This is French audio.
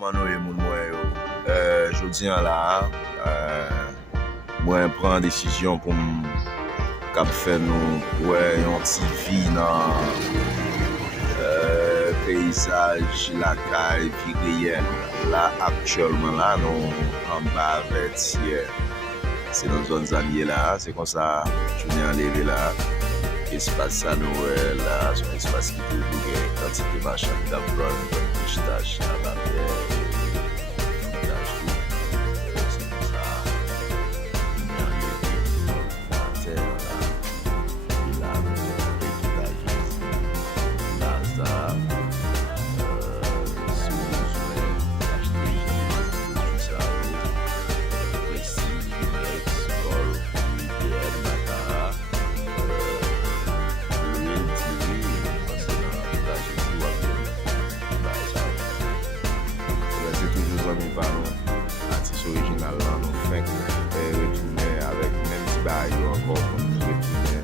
Manoye moun mwen yo. Jodi an la, mwen pran desisyon pou m kap fè nou yon ti vi nan peysaj lakay vi reyen. La aktuelman la nou an ba vertiye. Se nan zon zanye la, se kon sa jouni an leve la. Espas sa nou la, son espas ki te louge kantite machan da bron, pistache, la terre. Artiste original là, nous fait retourner avec même si bah yo encore pour nous retourner